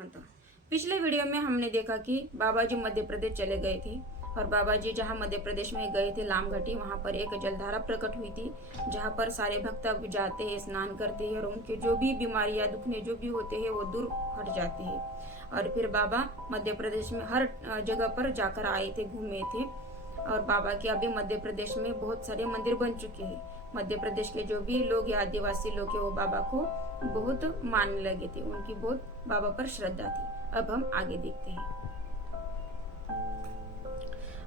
था। पिछले वीडियो में हमने देखा कि बाबा जी मध्य प्रदेश चले गए थे और बाबा जी जहाँ मध्य प्रदेश में गए थे लाम घाटी, वहाँ पर एक जलधारा प्रकट हुई थी जहाँ पर सारे भक्त अब जाते हैं, स्नान करते हैं और उनके जो भी बीमारियां दुखने जो भी होते हैं वो दूर हट जाते हैं। और फिर बाबा मध्य प्रदेश में हर जगह पर जाकर आए थे, घूमे थे। और बाबा के अभी मध्य प्रदेश में बहुत सारे मंदिर बन चुके हैं। मध्य प्रदेश के जो भी लोग या आदिवासी लोग हैं वो बाबा को बहुत मानने लगे थे, उनकी बहुत बाबा पर श्रद्धा थी। अब हम आगे देखते हैं।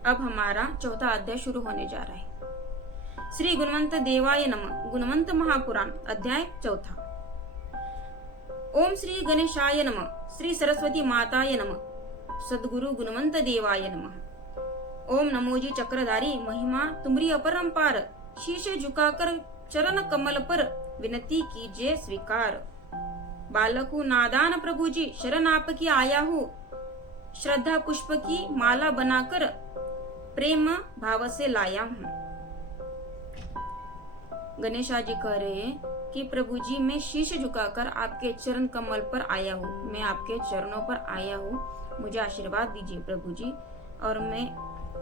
अब हमारा चौथा अध्याय शुरू होने जा रहा है। श्री गुणवंत देवाय नमः। गुणवंत महापुराण अध्याय चौथा। ओम श्री गणेशाय नमः। श्री सरस्वती माताय नमः। सद्गुरु गुणवंत देवाय नमः। ओम नमोजी चक्रधारी, महिमा तुम्हारी अपरंपार, शीश झुकाकर चरण कमल पर विनती कीजिए स्वीकार। बालकु नादान प्रभु जी, शरण आपकी आया हूँ, श्रद्धा पुष्प की माला बनाकर प्रेम भाव से लाया हूँ। गणेशा जी कह रहे हैं कि प्रभु जी मैं शीश झुकाकर आपके चरण कमल पर आया हूँ, मैं आपके चरणों पर आया हूँ, मुझे आशीर्वाद दीजिए प्रभु जी। और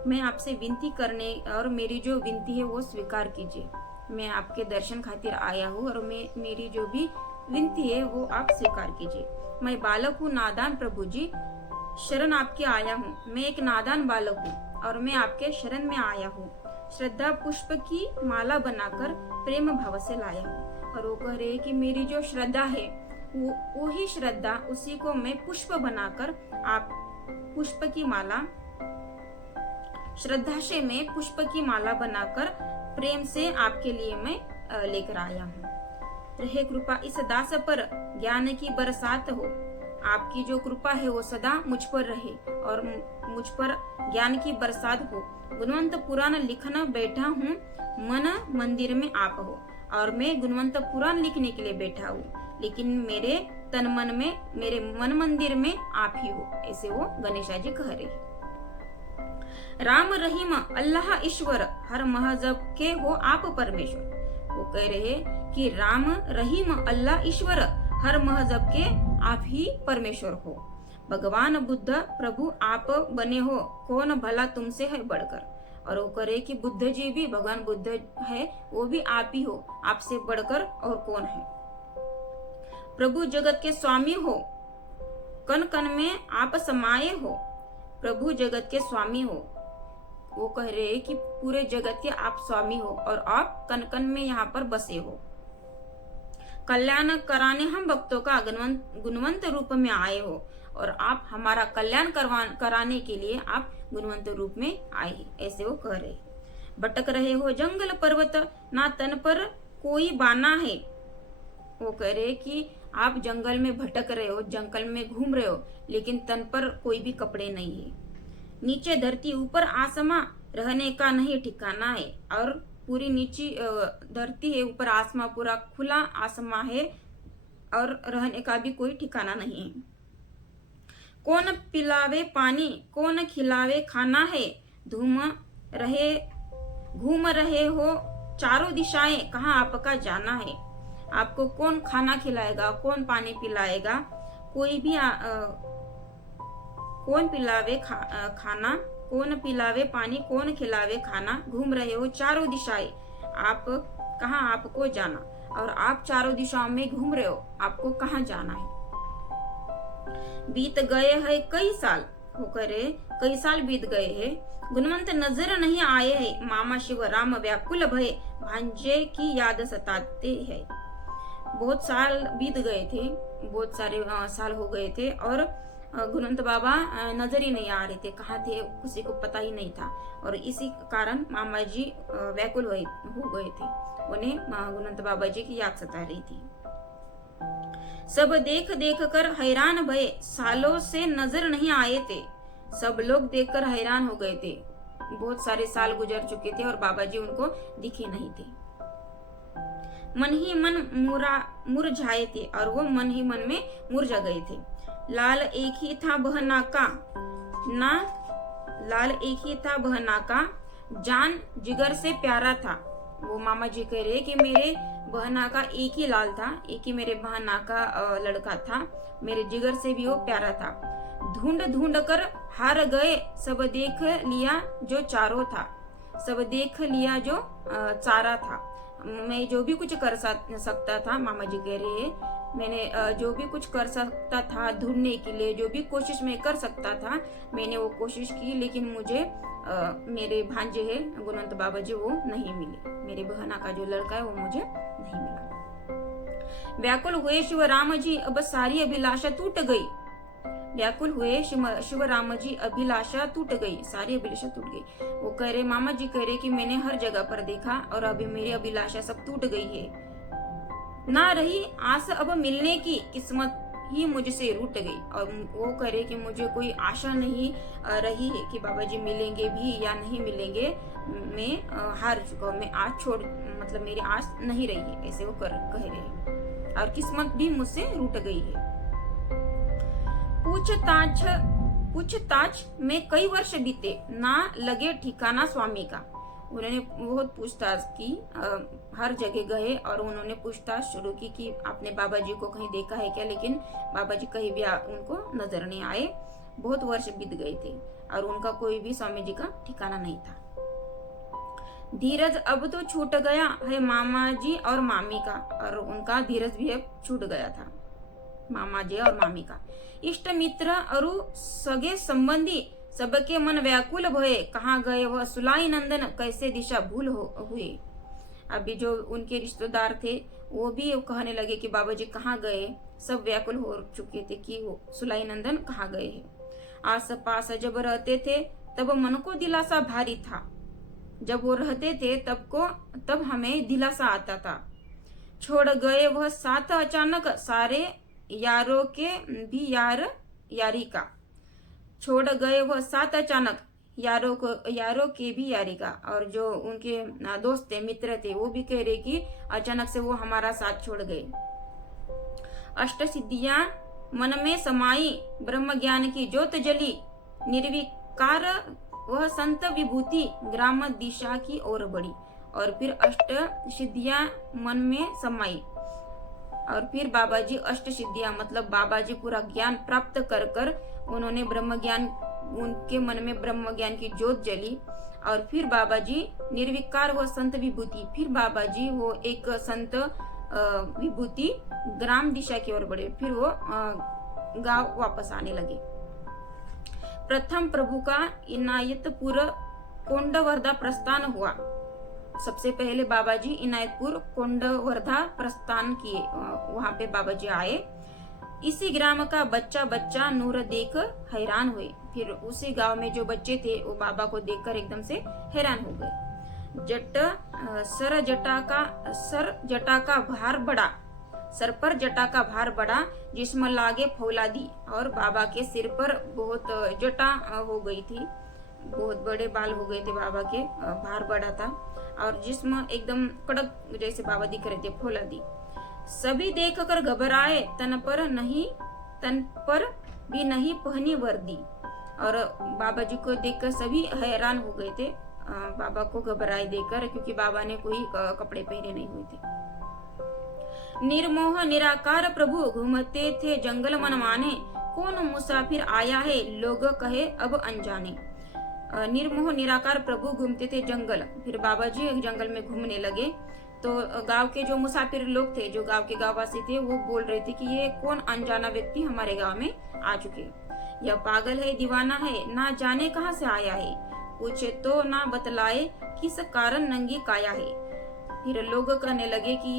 मैं आपसे विनती करने और मेरी जो विनती है वो स्वीकार कीजिए। मैं आपके दर्शन खातिर आया हूँ और मेरी जो भी विनती है वो आप स्वीकार कीजिए। मैं बालक हूँ नादान प्रभु जी, शरण आपके आया हूँ। मैं एक नादान बालक हूँ और मैं आपके शरण में आया हूँ, श्रद्धा पुष्प की माला बनाकर प्रेम भाव से लाया हूँ। और वो कह रहे कि मेरी जो श्रद्धा है वो ही श्रद्धा, उसी को मैं पुष्प बनाकर आप पुष्प की माला, श्रद्धा से मैं पुष्प की माला बनाकर प्रेम से आपके लिए मैं लेकर आया हूँ। रहे कृपा इस दास पर, ज्ञान की बरसात हो। आपकी जो कृपा है वो सदा मुझ पर रहे और मुझ पर ज्ञान की बरसात हो। गुणवंत पुराण लिखना बैठा हूँ, मन मंदिर में आप हो। और मैं गुणवंत पुराण लिखने के लिए बैठा हूँ, लेकिन मेरे तन मन में, मेरे मन मंदिर में आप ही हो। ऐसे वो गणेशा जी कह रहे हैं। राम रहीम अल्लाह ईश्वर, हर महजब के हो आप परमेश्वर। वो कह रहे कि राम रहीम अल्लाह ईश्वर, हर महजब के आप ही परमेश्वर हो। भगवान बुद्ध प्रभु आप बने हो, कौन भला तुमसे है बढ़कर। और वो करे कि बुद्ध जी भी, भगवान बुद्ध है वो भी आप ही हो, आपसे बढ़कर और कौन है। प्रभु जगत के स्वामी हो, कन कन में आप समाये हो। प्रभु जगत के स्वामी हो, वो कह रहे कि पूरे जगत के आप स्वामी हो और आप कन कन में यहाँ पर बसे हो। कल्याण कराने हम भक्तों का गुणवंत रूप में आए हो और आप हमारा कल्याण कराने के लिए आप गुणवंत रूप में आए, ऐसे वो कह रहे। भटक रहे हो जंगल पर्वत, ना तन पर कोई बाना है। वो कह रहे कि आप जंगल में भटक रहे हो, जंगल में घूम रहे हो, लेकिन तन पर कोई भी कपड़े नहीं है। नीचे धरती ऊपर आसमां, रहने का नहीं ठिकाना है। और पूरी नीचे धरती है, ऊपर आसमां, पूरा खुला आसमां है और रहने का भी कोई ठिकाना नहीं है। कौन पिलावे पानी, कौन खिलावे खाना है। घूम रहे हो चारों दिशाएं, कहाँ आपका जाना है। आपको कौन खाना खिलाएगा, कौन पानी पिलाएगा, कोई भी कौन पिलावे खाना, कौन पिलावे पानी, कौन खिलावे खाना। घूम रहे हो चारों दिशाएं, आप कहाँ आपको जाना। और आप चारों दिशाओं में घूम रहे हो, आपको कहाँ जाना है। बीत गए है कई साल, वो करे कई साल बीत गए हैं। गुणवंत नजर नहीं आए हैं, मामा शिव राम व्याकुल भय, भांजे की याद सताते हैं। बहुत साल बीत गए थे, बहुत सारे साल हो गए थे और गुणवंत बाबा नजर ही नहीं आ रहे थे, कहाँ थे किसी को पता ही नहीं था। और इसी कारण मामा जी व्याकुल हो गए थे, उन्हें गुणवंत बाबा जी की याद सता रही थी। सब देख देख कर हैरान भये, सालों से नजर नहीं आए थे। सब लोग देखकर हैरान हो गए थे, बहुत सारे साल गुजर चुके थे और बाबा जी उनको दिखे नहीं थे। मन ही मन मुरझाए थे और वो मन ही मन में मुरझा गए थे। लाल एक ही था बहनाका, ना लाल एक ही था बहनाका, जान जिगर से प्यारा था। वो मामा जी कह रहे कि मेरे बहना का एक ही लाल था, एक ही मेरे बहना का लड़का था, मेरे जिगर से भी वो प्यारा था। ढूंढ ढूंढ कर हार गए, सब देख लिया जो चारों था, सब देख लिया जो चारा था। मैं जो भी कुछ कर सकता था, मामा जी कह रहे हैं, मैंने जो भी कुछ कर सकता था ढूंढने के लिए, जो भी कोशिश मैं कर सकता था मैंने वो कोशिश की, लेकिन मुझे मेरे भांजे है गुणवंत बाबा जी वो नहीं मिले, मेरे बहना का जो लड़का है वो मुझे नहीं मिला। व्याकुल हुए शिव राम जी, अब सारी अभिलाषा टूट गई। व्याकुल हुए शिव राम जी, अभिलाषा टूट गई, सारी अभिलाषा टूट गई। वो कह रहे, मामा जी कह रहे कि मैंने हर जगह पर देखा और अभी मेरी अभिलाषा सब टूट गई है। ना रही आस अब मिलने की, किस्मत ही मुझसे रूठ गई। और वो कह रहे कि मुझे कोई आशा नहीं रही है कि बाबा जी मिलेंगे भी या नहीं मिलेंगे, मैं हार चुका हूँ, मैं आज छोड़, मतलब मेरी आस नहीं रही है, ऐसे वो कह रहे हैं, और किस्मत भी मुझसे रूठ गई है। पूछताछ में कई वर्ष बीते, ना लगे ठिकाना स्वामी का। उन्होंने बहुत पूछताछ की, हर जगह गए और उन्होंने पूछताछ शुरू की कि आपने बाबा जी को कहीं देखा है क्या, लेकिन बाबा जी कहीं भी उनको नजर नहीं आए। बहुत वर्ष बीत गए थे और उनका कोई भी स्वामी जी का ठिकाना नहीं था। धीरज अब तो छूट गया है मामा जी और मामी का, और उनका धीरज भी अब छूट गया था, मामा जी और मामी का। इष्ट मित्र और सगे संबंधी सबके मन व्याकुल भये, कहाँ गए वह सुलाई नंदन, कैसे दिशा भूल हुए। अभी जो उनके रिश्तेदार थे वो भी कहने लगे कि बाबा जी कहाँ गए, सब व्याकुल हो चुके थे कि वो सुलाई नंदन कहाँ गए हैं। आस पास जब रहते थे तब मन को दिलासा भारी था, जब वो रहते थे तब हमें दिलासा आता था। छोड़ गए वह साथ अचानक, सारे यारों के भी यारी का। छोड़ गए वह साथ अचानक, यारों के भी यारी का। और जो उनके दोस्त थे, मित्र थे, वो भी कह रहे कि अचानक से वो हमारा साथ छोड़ गए। अष्ट सिद्धियां मन में समाई, ब्रह्म ज्ञान की ज्योत जली, निर्विकार वह संत विभूति, ग्राम दिशा की ओर बढ़ी। और फिर अष्ट सिद्धियां मन में समाई, और फिर बाबा जी अष्ट सिद्धियां, मतलब बाबा जी पूरा ज्ञान प्राप्त कर उन्होंने ब्रह्म ज्ञान, उनके मन में ब्रह्म ज्ञान की ज्योत जली। और फिर बाबा जी निर्विकार वो संत विभूति, फिर बाबा जी वो एक संत विभूति ग्राम दिशा की ओर बढ़े, फिर वो गांव वापस आने लगे। प्रथम प्रभु का इनायतपुर कोंडवर्धा प्रस्थान हुआ। सबसे पहले बाबा जी इनायतपुर कोंडवर्धा प्रस्थान किए, वहां पे बाबा जी आए। इसी ग्राम का बच्चा नूर देख हैरान हुए। फिर उसी गांव में जो बच्चे थे वो बाबा को देखकर एकदम से हैरान हो गए। सर जटा का भार बढ़ा, सर पर जटा का भार बढ़ा, जिसमें लागे फौलादी। और बाबा के सिर पर बहुत जटा हो गई थी, बहुत बड़े बाल हो गए थे बाबा के, भार बढ़ा था, और जिस्म एकदम कड़क जैसे बाबा दिख रहे थे, फौलादी। सभी देखकर घबराए, तन पर भी नहीं पहनी वर्दी। और बाबा जी को देखकर सभी हैरान हो गए थे, बाबा को घबराए देखकर, क्योंकि बाबा ने कोई कपड़े पहने नहीं हुए थे। निर्मोह निराकार प्रभु घूमते थे जंगल मन माने, कौन मुसाफिर आया है लोग कहे अब अनजाने। निर्मोह निराकार प्रभु घूमते थे जंगल, फिर बाबा जी एक जंगल में घूमने लगे तो गांव के जो मुसाफिर लोग थे, जो गांव के गांववासी थे, वो बोल रहे थे कि ये कौन अनजाना व्यक्ति हमारे गांव में आ चुके, यह पागल है, दीवाना है, ना जाने कहां से आया है, पूछे तो ना बतलाए किस कारण नंगी काया है। फिर लोग कहने लगे कि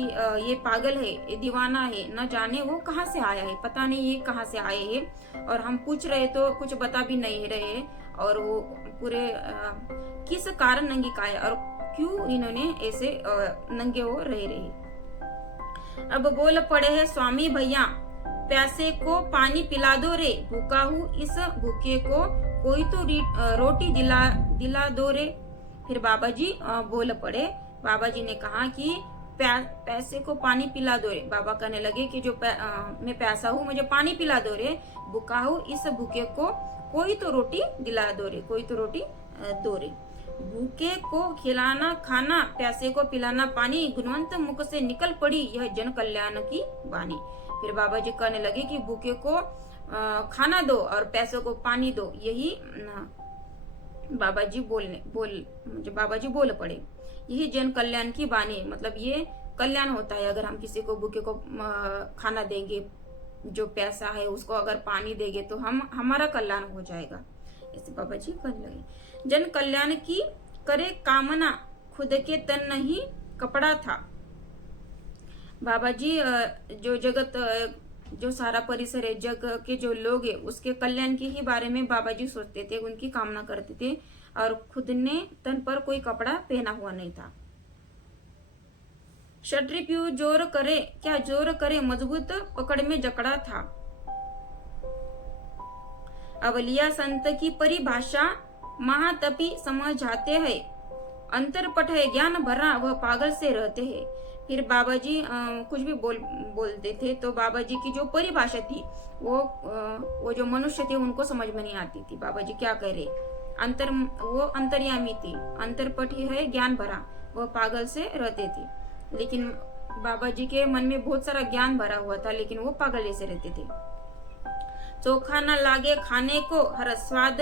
ये पागल है, ये दीवाना है, न जाने वो कहां से आया है, पता नहीं ये कहां से आए हैं, और हम पूछ रहे तो कुछ बता भी नहीं रहे, और वो पूरे किस कारण नंगी काया, और क्यों इन्होंने ऐसे नंगे हो रहे। अब बोल पड़े हैं स्वामी भैया, प्यासे को पानी पिला दो रे, भूखा हूँ इस भूखे को कोई तो रोटी दिला दो रे। फिर बाबा जी बोल पड़े, बाबा जी ने कहा कि पैसे को पानी पिला दो रे। बाबा कहने लगे कि जो मैं प्यासा हूँ, मुझे पानी पिला दो रे, भूखा हूँ इस भूखे को कोई तो रोटी दिला दो रे, कोई तो रोटी दो रे। भूखे को खिलाना खाना, प्यासे को पिलाना पानी, गुणवंत मुख से निकल पड़ी यह जन कल्याण की वाणी। फिर बाबा जी कहने लगे कि भूखे को खाना दो और प्यासे को पानी दो, यही बाबा जी बोल पड़े, यही जन कल्याण की वाणी। मतलब ये कल्याण होता है अगर हम किसी को भूखे को खाना देंगे, जो प्यासा है उसको अगर पानी देंगे तो हमारा कल्याण हो जाएगा, ऐसे बाबा जी कहने लगे। जन कल्याण की करे कामना, खुद के तन नहीं कपड़ा था। बाबा जी जो जगत, जो सारा परिसर है, जग के जो लोग है, उसके कल्याण के ही बारे में बाबा जी सोचते थे, उनकी कामना करते थे, और खुद ने तन पर कोई कपड़ा पहना हुआ नहीं था। शटरी प्यू जोर करे, क्या जोर करे, मजबूत पकड़ में जकड़ा था। अवलिया संत की परिभाषा महातपी समझाते हैं, अंतरपट है ज्ञान भरा, वह पागल से रहते हैं। फिर बाबा जी कुछ भी बोलते थे तो बाबा जी की जो परिभाषा थी वो जो मनुष्य थे उनको समझ में नहीं आती थी। बाबा जी क्या कह रहे, वो अंतर्यामी थी, अंतरपट है ज्ञान भरा, वह पागल से रहते थे। लेकिन बाबा जी के मन में बहुत सारा ज्ञान भरा हुआ था, लेकिन वो पागल जैसे रहते थे। चोखा न लागे खाने को, हर स्वाद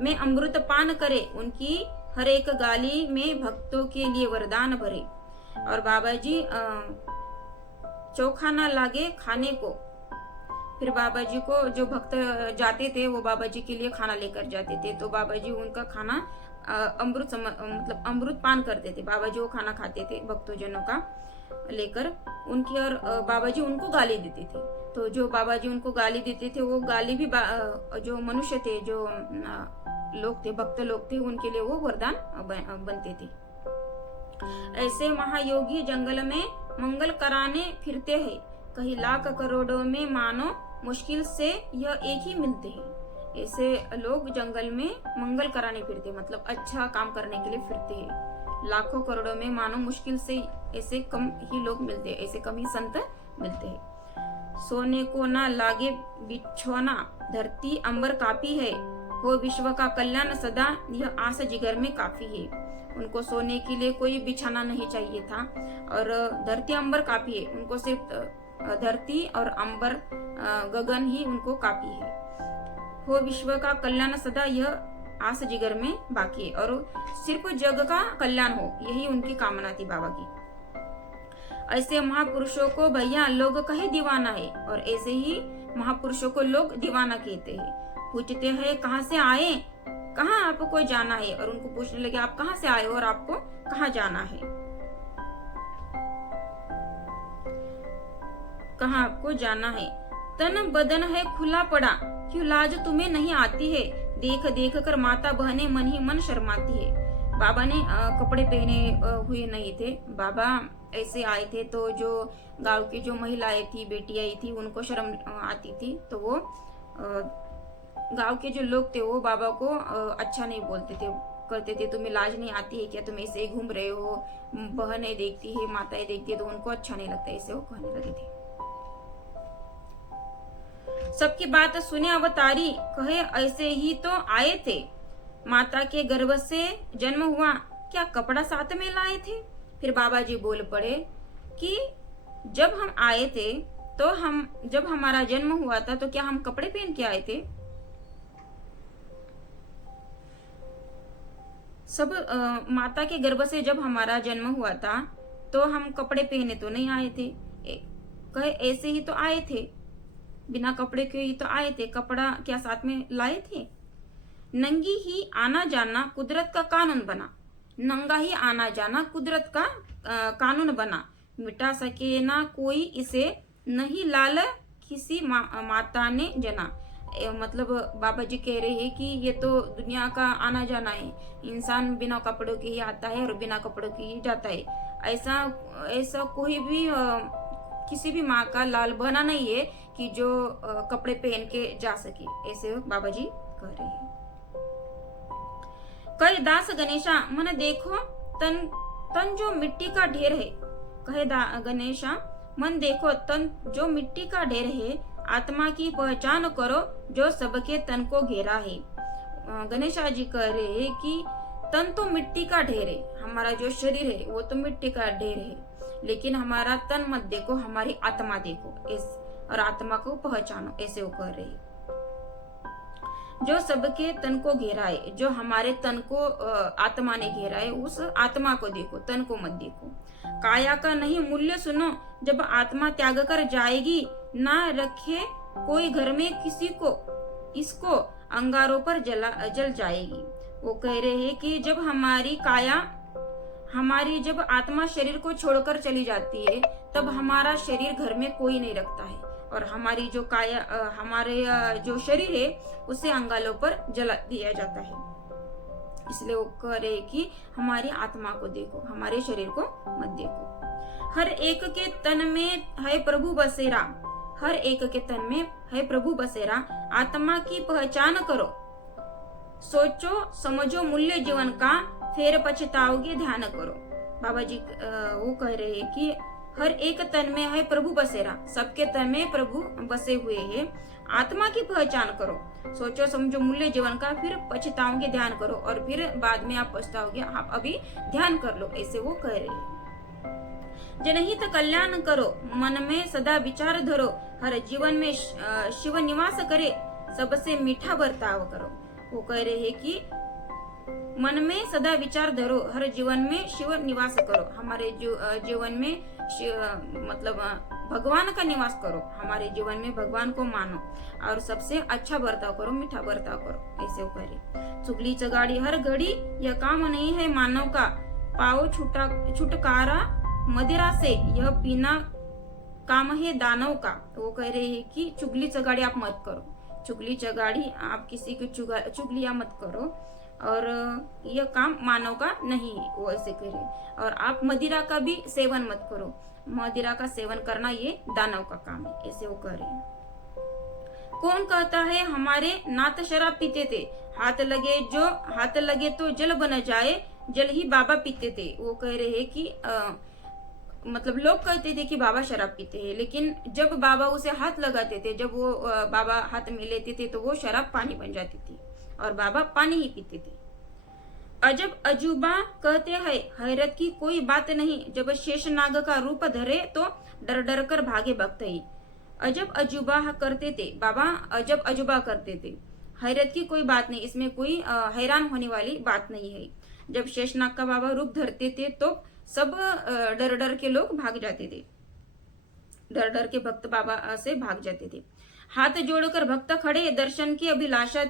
में अमृत पान करे, उनकी हर एक गाली में भक्तों के लिए वरदान भरे। और बाबा जी चोखा न लागे खाने को, फिर बाबा जी को जो भक्त जाते थे वो बाबा जी के लिए खाना लेकर जाते थे, तो बाबा जी उनका खाना मतलब अमृत पान करते थे। बाबा जी वो खाना खाते थे भक्तजनों का लेकर उनकी, और बाबा जी उनको गाली देते थे। तो जो बाबा जी उनको गाली देते थे वो गाली भी जो मनुष्य थे, जो लोग थे, भक्त लोग थे, उनके लिए वो वरदान बनते थे। ऐसे महायोगी जंगल में मंगल कराने फिरते हैं, कहीं लाख करोड़ों में मानो मुश्किल से यह एक ही मिलते हैं। ऐसे लोग जंगल में मंगल कराने फिरते, मतलब अच्छा काम करने के लिए फिरते हैं। लाखों करोड़ों में मानो मुश्किल से ऐसे कम ही लोग मिलते हैं, ऐसे कम ही संत मिलते हैं। सोने को ना लागे बिछौना, धरती अंबर काफी है, हो विश्व का कल्याण सदा, यह आस जिगर में काफी है। उनको सोने के लिए कोई बिछाना नहीं चाहिए था, और धरती अंबर काफी है, उनको सिर्फ धरती और अंबर गगन ही उनको काफी है। हो विश्व का कल्याण सदा, यह आस जिगर में बाकी है, और सिर्फ जग का कल्याण हो, यही उनकी कामना थी बाबा की। ऐसे महापुरुषों को भैया लोग कहे दीवाना है, और ऐसे ही महापुरुषों को लोग दीवाना कहते हैं। पूछते हैं कहाँ से आए, कहाँ आपको जाना है, और उनको पूछने लगे आप कहाँ से आए हो और आपको कहाँ जाना है, कहाँ आपको जाना है। तन बदन है खुला पड़ा, क्यों लाज तुम्हें नहीं आती है, देख देख कर माता बहने मन ही मन शर्माती है। बाबा ने कपड़े पहने हुए नहीं थे, बाबा ऐसे आए थे, तो जो गांव की जो महिलाएं थी, बेटियां थी, उनको शर्म आती थी, तो वो गांव के जो लोग थे वो बाबा को अच्छा नहीं बोलते थे, करते थे तुम्हें लाज नहीं आती है क्या, तुम ऐसे घूम रहे हो, बहनें देखती है, माताएं देखती है, तो उनको अच्छा नहीं लगता, ऐसे वो कहने लगे थे। सबकी बात सुने अवतारी, कहे ऐसे ही तो आए थे, माता के गर्भ से जन्म हुआ, क्या कपड़ा साथ में लाए थे। फिर बाबा जी बोल पड़े कि जब हम आए थे तो जब हमारा जन्म हुआ था तो क्या हम कपड़े पहन के आए थे। सब माता के गर्भ से जब हमारा जन्म हुआ था तो हम कपड़े पहने तो नहीं आए थे, कहे ऐसे ही तो आए थे, बिना कपड़े के ही तो आए थे, कपड़ा क्या साथ में लाए थे। नंगी ही आना जाना कुदरत का कानून बना, नंगा ही आना जाना कुदरत का कानून बना, मिटा सके ना कोई इसे, नहीं लाल किसी माता ने जना। मतलब बाबा जी कह रहे हैं कि ये तो दुनिया का आना जाना है, इंसान बिना कपड़ों के ही आता है और बिना कपड़ों के ही जाता है, ऐसा कोई भी किसी भी माँ का लाल बना नहीं है कि जो कपड़े पहन के जा सके, ऐसे बाबा जी कह रहे हैं। कहे दास गणेशा मन देखो तन जो मिट्टी का ढेर है, कहे गणेशा मन देखो तन जो मिट्टी का ढेर है, आत्मा की पहचान करो जो सबके तन को घेरा है। गणेशा जी कह रहे हैं कि तन तो मिट्टी का ढेर है, हमारा जो शरीर है वो तो मिट्टी का ढेर है, लेकिन हमारा तन मत देखो, हमारी आत्मा देखो और आत्मा को पहचानो, ऐसे वो कह रहे हैं। जो सबके तन को घेरा है, जो हमारे तन को आत्मा ने घेरा है, उस आत्मा को देखो, तन को मत देखो। काया का नहीं मूल्य सुनो, जब आत्मा त्याग कर जाएगी, ना रखे कोई घर में किसी को, इसको अंगारों पर जल जाएगी। वो कह रहे हैं कि जब हमारी काया, जब आत्मा शरीर को छोड़कर चली जाती है, तब हमारा शरीर घर में कोई नहीं रखता है, और हमारी जो काया, हमारे जो शरीर है उसे अंगालों पर जला दिया जाता है। इसलिए वो कह रहे कि हमारी आत्मा को देखो, हमारे शरीर को मत देखो। हर एक के तन में है प्रभु बसेरा, हर एक के तन में है प्रभु बसेरा, आत्मा की पहचान करो, सोचो समझो मूल्य जीवन का, फिर पछताओगे ध्यान करो। बाबा जी वो कह रहे हैं कि हर एक तन में है प्रभु बसेरा, सबके तन में प्रभु बसे हुए हैं, आत्मा की पहचान करो, सोचो समझो मूल्य जीवन का, फिर पछताओगे ध्यान करो, और फिर बाद में आप पछताओगे, आप अभी ध्यान कर लो, ऐसे वो कह रहे हैं। जनहित कल्याण करो, मन में सदा विचार धरो, हर जीवन में शिव निवास करे, सबसे मीठा बर्ताव करो। वो कह रहे हैं कि मन में सदा विचार धरो, हर जीवन में शिव निवास करो, हमारे जीवन में मतलब भगवान का निवास करो, हमारे जीवन में भगवान को मानो, और सबसे अच्छा बर्ताव करो, मीठा बर्ताव करो, ऐसे वो कह रहे। चुगली चगाड़ी हर घड़ी यह काम नहीं है मानव का, पाओ छुटकारा मदिरा से, यह पीना काम है दानव का। वो कह रहे हैं कि चुगली चगाड़ी आप मत करो, चुगली चगाड़ी आप किसी की चुगलियां मत करो, और यह काम मानव का नहीं है, वो ऐसे कह रहे। और आप मदिरा का भी सेवन मत करो, मदिरा का सेवन करना ये दानव का काम है, ऐसे वो कह रहे हैं। कौन कहता है हमारे नाथ शराब पीते थे, हाथ लगे तो जल बन जाए, जल ही बाबा पीते थे। वो कह रहे हैं कि मतलब लोग कहते थे कि बाबा शराब पीते हैं, लेकिन जब बाबा उसे हाथ लगाते थे, जब वो बाबा हाथ में लेते थे, तो वो शराब पानी बन जाती थी, और बाबा पानी ही पीते थे। अजब अजूबा कहते हैं, हैरत की कोई बात नहीं, जब शेषनाग का रूप धरे तो डर डर कर भागे भक्त ही। अजब अजूबा करते थे बाबा, अजब अजूबा करते थे, हैरत की कोई बात नहीं, इसमें कोई हैरान होने वाली बात नहीं है। जब शेषनाग का बाबा रूप धरते थे तो सब डर डर के लोग भाग जाते थे, डर डर के भक्त बाबा से भाग जाते थे। हाथ जोड़कर भक्त खड़े, दर्शन की अभिलाषा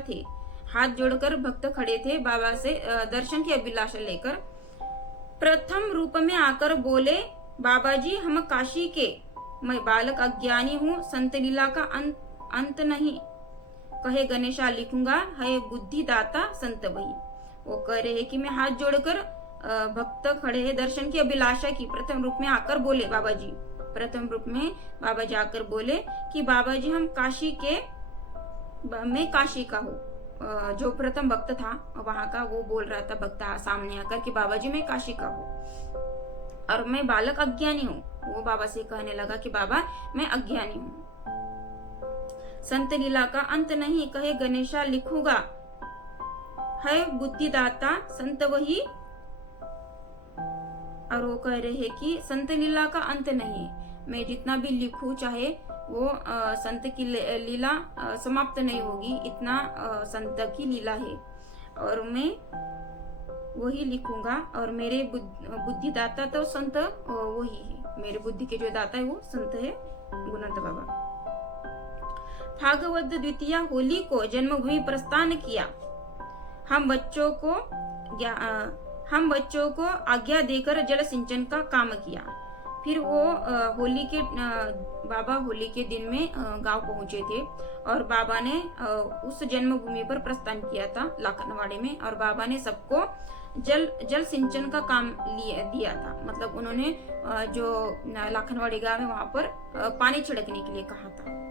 थे, हाथ जोड़कर भक्त खड़े थे बाबा से, दर्शन की अभिलाषा लेकर। प्रथम रूप में आकर बोले, बाबा जी हम काशी के, मैं बालक अज्ञानी हूँ, संत लीला का अंत नहीं, कहे गणेशा लिखूंगा, है बुद्धि दाता संत वही। वो कह रहे कि मैं हाथ जोड़कर भक्त खड़े हैं, दर्शन की अभिलाषा की। प्रथम रूप में आकर बोले बाबा जी, प्रथम रूप में बाबा जी आकर बोले कि बाबा जी हम काशी के, मैं काशी का हूँ। जो प्रथम भक्त था वहां का, वो बोल रहा था भक्त सामने आकर कि बाबा जी मैं काशी का हूँ, और मैं बालक अज्ञानी हूँ। वो बाबा से कहने लगा कि बाबा मैं अज्ञानी हूँ, संत लीला का अंत नहीं, कहे गणेशा लिखूंगा, है बुद्धिदाता संत वही। और वो कह रहे हैं कि संत लीला का अंत नहीं, मैं जितना भी लिखूं चाहे वो संत की लीला समाप्त नहीं होगी, इतना संत की लीला है, और मैं वही लिखूंगा, और मेरे बुद्धिदाता तो संत वही है, मेरे बुद्धि के जो दाता है वो संत है गुणवंत बाबा। भागवत द्वितीय होली को जन्मभूमि प्रस्थान किया, हम बच्चों को आज्ञा देकर जल सिंचन का काम किया। फिर वो बाबा होली के दिन में गांव पहुंचे थे, और बाबा ने उस जन्मभूमि पर प्रस्थान किया था लाखनवाड़ी में, और बाबा ने सबको जल सिंचन का काम दिया था। मतलब उन्होंने जो लाखनवाड़ी गांव है वहां पर पानी छिड़कने के लिए कहा था।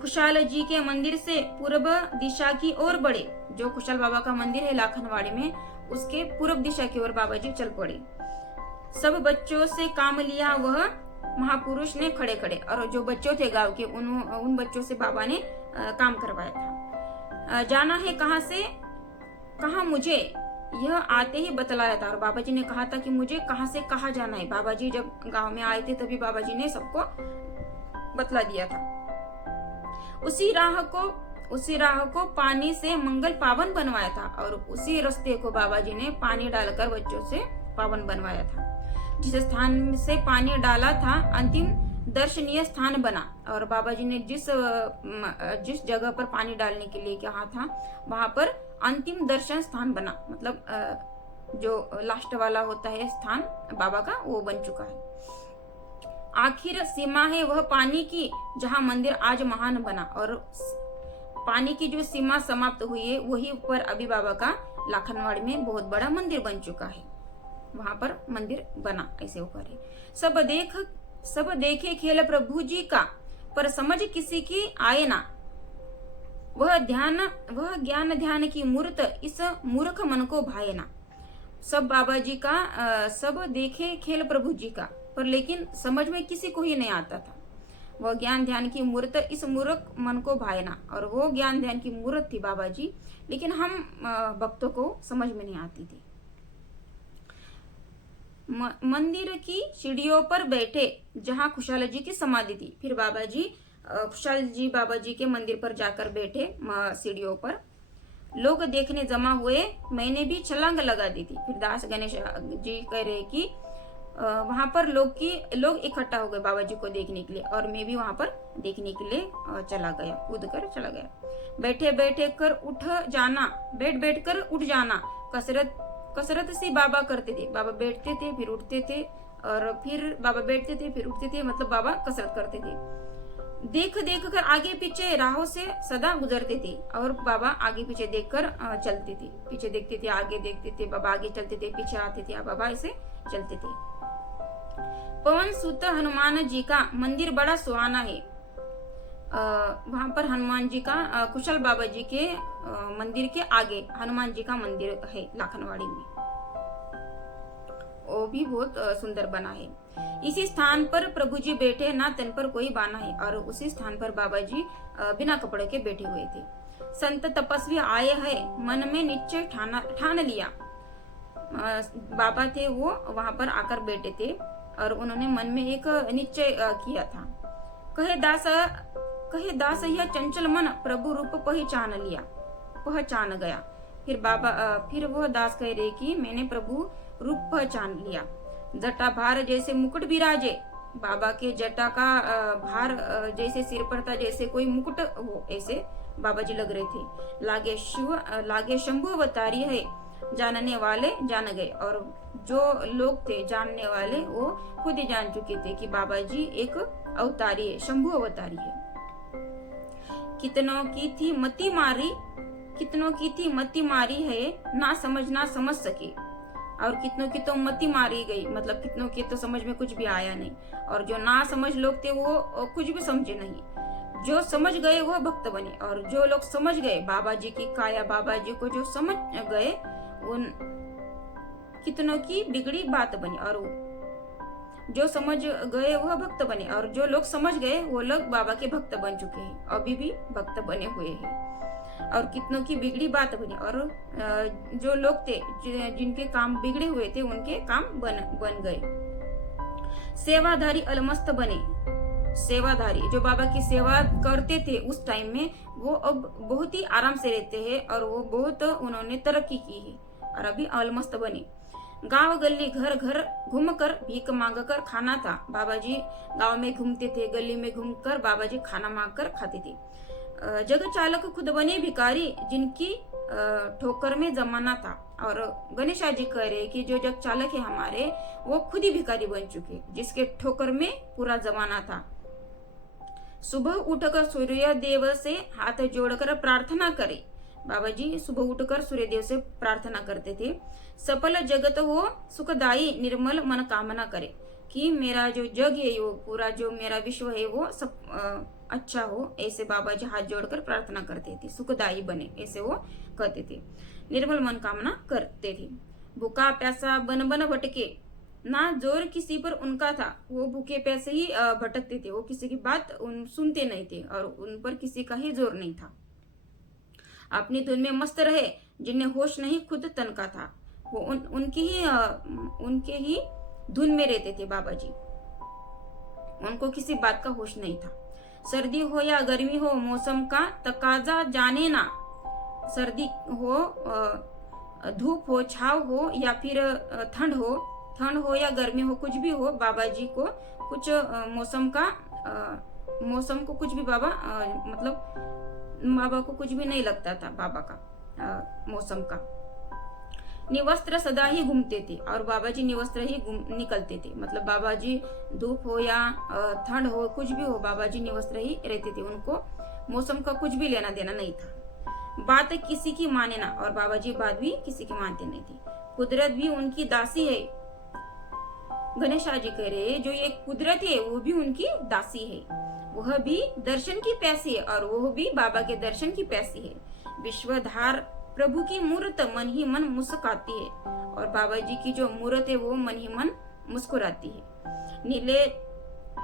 खुशाल जी के मंदिर से पूर्व दिशा की ओर बढ़े, जो खुशाल बाबा का मंदिर है लाखनवाड़ी में, उसके पूर्व दिशा की ओर बाबा जी चल पड़े। सब बच्चों से काम लिया वह महापुरुष ने खड़े खड़े, और जो बच्चों थे गांव के उन बच्चों से बाबा ने काम करवाया था। जाना है कहाँ से, कहा मुझे यह आते ही बतलाया था, और बाबा जी ने कहा था कि मुझे कहाँ से कहाँ जाना है। बाबा जी जब गांव में आए थे तभी बाबा जी ने सबको बतला दिया था। उसी राह को पानी से मंगल पावन बनवाया था, और उसी रास्ते को बाबा जी ने पानी डालकर बच्चों से पावन बनवाया था। जिस स्थान से पानी डाला था अंतिम दर्शनीय स्थान बना, और बाबा जी ने जिस जगह पर पानी डालने के लिए कहा था वहां पर अंतिम दर्शन स्थान बना, मतलब जो लास्ट वाला होता है स्थान बाबा का, वो बन चुका है। आखिर सीमा है वह पानी की जहां मंदिर आज महान बना, और पानी की जो सीमा समाप्त हुई है वही पर अभी बाबा का लाखनवाड़ी में बहुत बड़ा मंदिर बन चुका है, वहां पर मंदिर बना ऐसे ऊपर है। सब देखे खेल प्रभु जी का, पर समझ किसी की आए ना, वह ज्ञान ध्यान की मूर्त इस मूर्ख मन को भाए ना। सब बाबा जी का सब देखे खेल प्रभु जी का, पर लेकिन समझ में किसी को ही नहीं आता था। वह ज्ञान ध्यान की मूर्त इस मूर्ख मन को भाए ना, और वो ज्ञान ध्यान की मूर्त थी बाबा जी, लेकिन हम भक्तों को समझ में नहीं आती थी। मंदिर की सीढ़ियों पर बैठे जहां खुशहाल जी की समाधि थी। फिर बाबा जी खुशहाल जी बाबा जी के मंदिर पर जाकर बैठे सीढ़ियों पर। लोग देखने जमा हुए, मैंने भी छलांग लगा दी थी। फिर दास गणेश जी कह रहे कि वहां पर लोग इकट्ठा हो गए बाबा जी को देखने के लिए, और मैं भी वहां पर देखने के लिए चला गया, कूद कर चला गया। बैठे बैठे कर उठ जाना, बैठ कर उठ जाना, कसरत सी बाबा करते थे। बाबा बैठते थे फिर उठते थे, और फिर बाबा बैठते थे फिर उठते थे, मतलब बाबा कसरत करते थे। देख कर आगे पीछे राहों से सदा गुजरते थे, और बाबा आगे पीछे देखकर चलते थे। पीछे देखते थे, आगे देखते थे, बाबा आगे चलते थे, पीछे आते थे, बाबा ऐसे चलते थे। पवन सुत हनुमान जी का मंदिर बड़ा सुहाना है। वहां पर हनुमान जी का कुशल बाबा जी के मंदिर के आगे हनुमान जी का मंदिर है लाखनवाड़ी में, वो भी बहुत सुंदर बना है। इसी स्थान पर प्रभु जी बैठे, ना तन पर कोई बाना है, और उसी स्थान पर बाबा जी बिना कपड़े के बैठे हुए थे। संत तपस्वी आए हैं, मन में निश्चय ठान लिया। बाबा थे वो वहां पर आकर बैठे थे, और उन्होंने मन में एक निश्चय किया था। कहे दास यह चंचल मन प्रभु रूप पहचान गया। फिर वह दास कह रहे कि मैंने प्रभु रूप पहचान लिया। जटा भार जैसे मुकुट विराजे, बाबा के जटा का भार जैसे सिर पर था, जैसे कोई मुकुट हो, ऐसे बाबा जी लग रहे थे। लागे शंभु अवतारी है, जानने वाले जान गए, और जो लोग थे जानने वाले वो खुद ही जान चुके थे कि बाबा जी एक अवतारी है, शंभु अवतारी है। कितनों की थी मति मारी है, ना समझ सके, और कितनों की तो मति मारी गई, मतलब कितनों के तो समझ में कुछ भी आया नहीं, और जो ना समझ लोग थे वो कुछ भी समझे नहीं। जो समझ गए वह भक्त बने, और जो लोग समझ गए बाबा जी की काया, बाबा जी को जो समझ गए उन कितनों की बिगड़ी बात बनी, और जो समझ गए वह भक्त बने, और जो लोग समझ गए वो लोग बाबा के भक्त बन चुके हैं, अभी भी भक्त बने हुए हैं। और कितनों की बिगड़ी बात बनी, और जो लोग थे जिनके काम बिगड़े हुए थे उनके काम बन गए। सेवाधारी अलमस्त बने, सेवाधारी जो बाबा की सेवा करते थे उस टाइम में, वो अब बहुत ही आराम से रहते हैं, और वो बहुत उन्होंने तरक्की की है, और अभी अलमस्त बने। गांव गली घर घर घूमकर भीख मांगकर खाना था। बाबा जी गांव में घूमते थे, गली में घूमकर बाबा जी खाना मांगकर खाते थे। जग चालक खुद बने भिखारी, जिनकी ठोकर में जमाना था। और गणेशा जी कह रहे कि जो जग चालक है हमारे, वो खुद ही भिखारी बन चुके, जिसके ठोकर में पूरा जमाना था। सुबह उठकर सूर्य देव से हाथ जोड़कर प्रार्थना करे। बाबा जी सुबह उठकर सूर्य देव से प्रार्थना करते थे। सफल जगत हो सुखदाई, निर्मल मन कामना करे, कि मेरा जो जग है वो पूरा जो मेरा विश्व है वो सब अच्छा हो, ऐसे बाबा जी हाथ जोड़कर प्रार्थना करते थे। सुखदाई बने ऐसे वो कहते थे, निर्मल मन कामना करते थे। भूखा प्यासा बन बन भटके, ना जोर किसी पर उनका था, वो भूखे प्यासे ही भटकते थे, वो किसी की बात सुनते नहीं थे, और उन पर किसी का ही जोर नहीं था। अपनी धुन में मस्त रहे, जिन्हें होश नहीं खुद तन का था। वो उनके ही धुन में रहते थे बाबा जी, उनको किसी बात का होश नहीं था। सर्दी हो या गर्मी हो, मौसम का तकाजा जाने ना। सर्दी हो, धूप हो, छाव हो या फिर ठंड हो या गर्मी हो, कुछ भी हो, बाबा जी को कुछ मौसम को कुछ भी बाबा को कुछ भी नहीं लगता था बाबा का मौसम का। निवस्त्र सदा ही घूमते थे, और बाबा जी निवस्त्र ही निकलते थे। मतलब बाबा जी धूप हो या ठंड हो, कुछ भी हो, बाबा जी निवस्त्र ही रहते थे, उनको मौसम का कुछ भी लेना देना नहीं था। बात किसी की माने ना, और बाबा जी बात भी किसी की मानते नहीं थे। कुदरत भी उनकी दासी है। गणेशा जी कह रहे जो ये कुदरत है वो भी उनकी दासी है, वह भी दर्शन की प्यासी है, और वह भी बाबा के दर्शन की प्यासी है। विश्वधार प्रभु की मूर्त मन ही मन मुस्कुराती है, और बाबा जी की जो मूर्त है वो मन ही मन मुस्कुराती है। नीले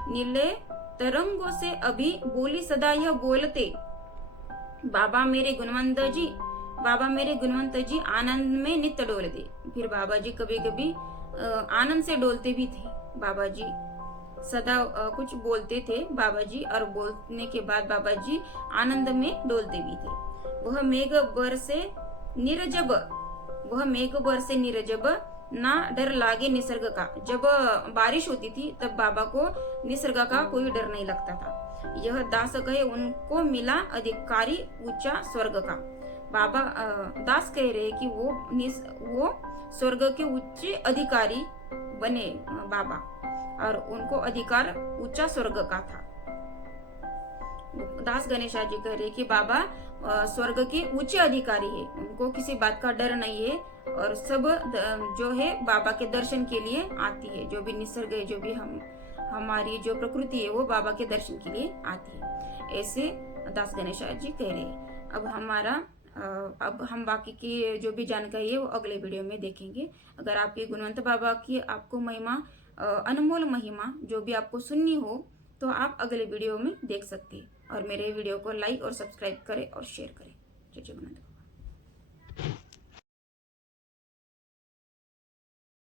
नीले तरंगों से अभी बोली सदा यह बोलते, बाबा मेरे गुणवंत जी आनंद में नित्य डोलते। फिर बाबा जी कभी कभी आनंद से डोलते भी थे। बाबा जी सदा कुछ बोलते थे बाबा जी, और बोलने के बाद बाबा जी आनंद में डोलते भी थे। वह मेघ बर से निरजब ना डर लागे निसर्ग का। जब बारिश होती थी तब बाबा को निसर्ग का कोई डर नहीं लगता था। यह दास कहे उनको मिला अधिकारी ऊंचा स्वर्ग का। बाबा दास कह रहे कि वो स्वर्ग के ऊंचे अधिकारी बने बाबा, और उनको अधिकार ऊंचा स्वर्ग का था। दास गणेशा जी कह रहे कि बाबा स्वर्ग के ऊंचे अधिकारी है, उनको किसी बात का डर नहीं है, और सब जो है बाबा के दर्शन के लिए आती है। जो भी निसर्ग है, जो भी हमारी जो प्रकृति है, वो बाबा के दर्शन के लिए आती है। ऐसे दास गणेशा जी कह रहे हैं। अब हम बाकी की जो भी जानकारी है वो अगले वीडियो में देखेंगे। अगर आपके गुणवंत बाबा की आपको महिमा, अनमोल महिमा जो भी आपको सुननी हो, तो आप अगले वीडियो में देख सकते हैं। और मेरे वीडियो को लाइक और सब्सक्राइब करें और शेयर करें। जय जय गुणवंत।